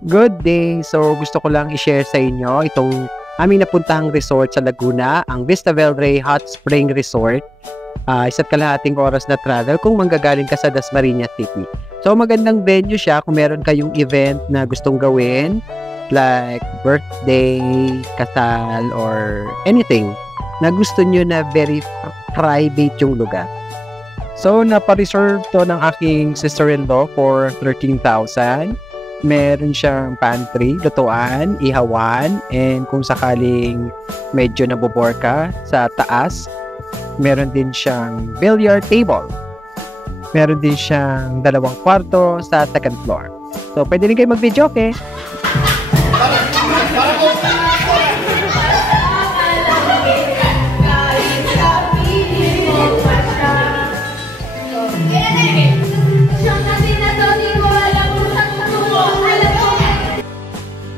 Good day! So gusto ko lang i-share sa inyo itong aming napuntahang resort sa Laguna, ang Vista Del Rey Hot Spring Resort. Isa't kalahating oras na travel kung manggagaling ka sa Dasmariñas City. So magandang venue siya kung meron kayong event na gustong gawin, like birthday, kasal, or anything na gusto nyo na very private yung lugar. So napa-reserve to ng aking sister-in-law for 13,000. Meron siyang pantry, lutuan, ihawan, and kung sakaling medyo nabobore ka sa taas, meron din siyang billiard table. Meron din siyang 2 kwarto sa second floor. So, pwede rin kayo mag-video, okay?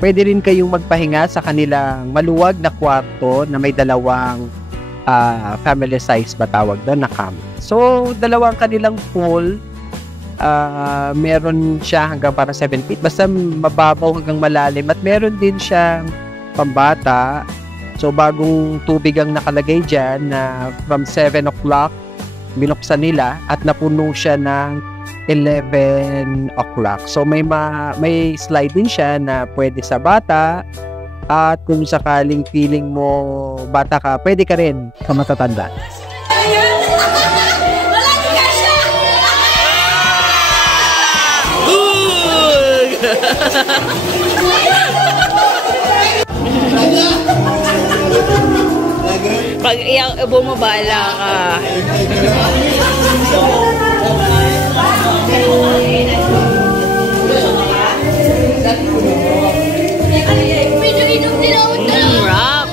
Pwede rin kayong magpahinga sa kanilang maluwag na kwarto na may 2 family size ba tawag doon na cam. So, 2 kanilang pool. Meron siya hanggang para 7 feet. Basta mababaw hanggang malalim. At meron din siyang pambata. So, bagong tubig ang nakalagay dyan na from 7 o'clock binuksan nila at napuno siya ng 11 o'clock. So may slide din siya na pwede sa bata, at kung sakaling feeling mo bata ka, pwede ka rin sa matatanda. Pag bumabala ka. Rap.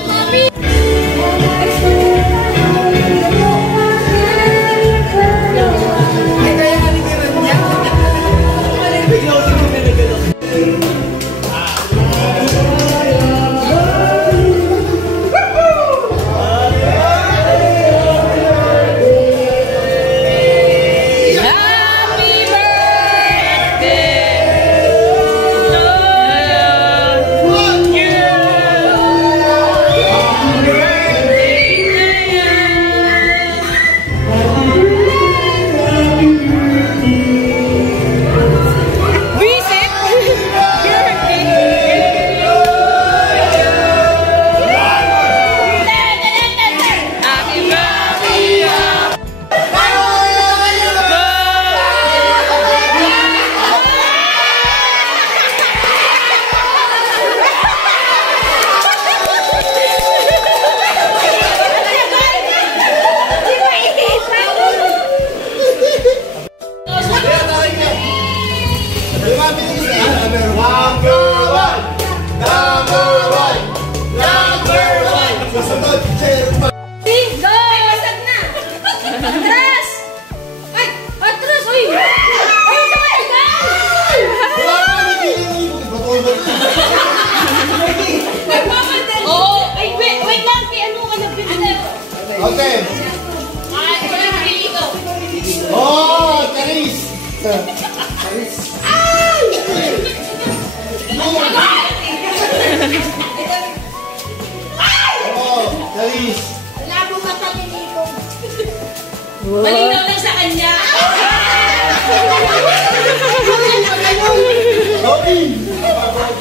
Okay. Oh, Charis. Charis. Oh, Charis. Wala mo mata ni Nico. Malinaw lang sa kanya. Robby.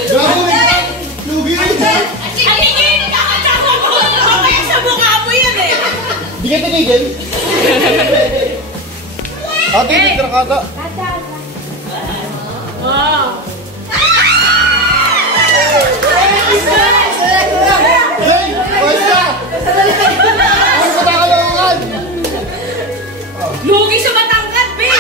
Gawin. Lugin. Di ka tinigil? Ate, hindi ka nakata. Wow! Hey! Basta! Ano ka nakalangan? Lugi sa matangkat, babe!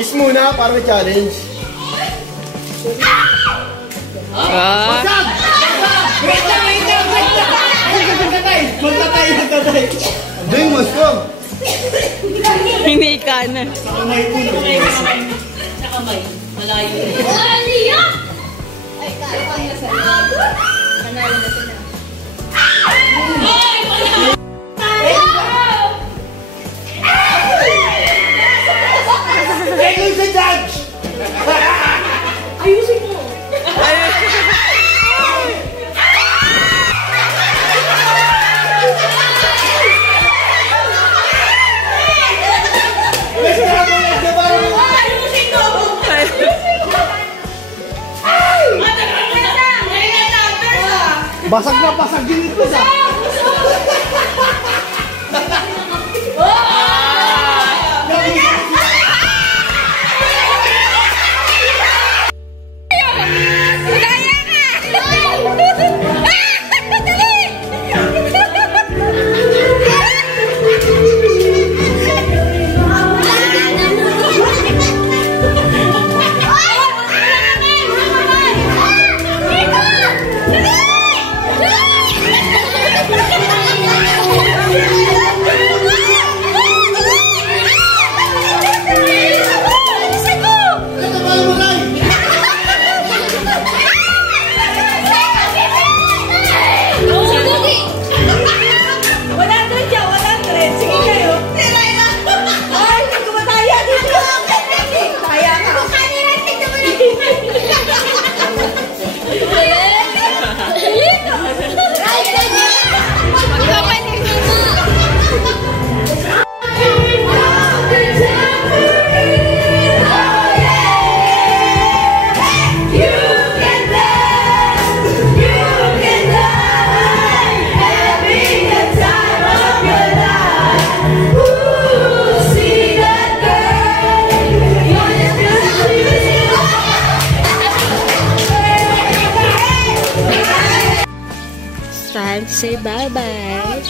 Kiss muna para may challenge. What's up? Wait lang! na. Kamay. Sa kamay. Malayo. Aliya! Ay, kaya na sa Manalo na sila. Ay! Ayun si Judge! Ayusin mo. Basag na basag din ito sa. Time to say bye-bye.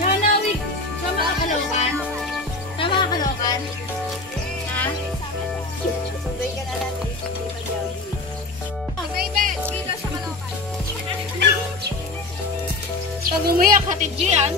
Nanawig, sama ka kalokan? Sama ka kalokan? Ha? Sabay ka na lang. Baby, dito sa kalokan. Pag umiyak, hatid yan.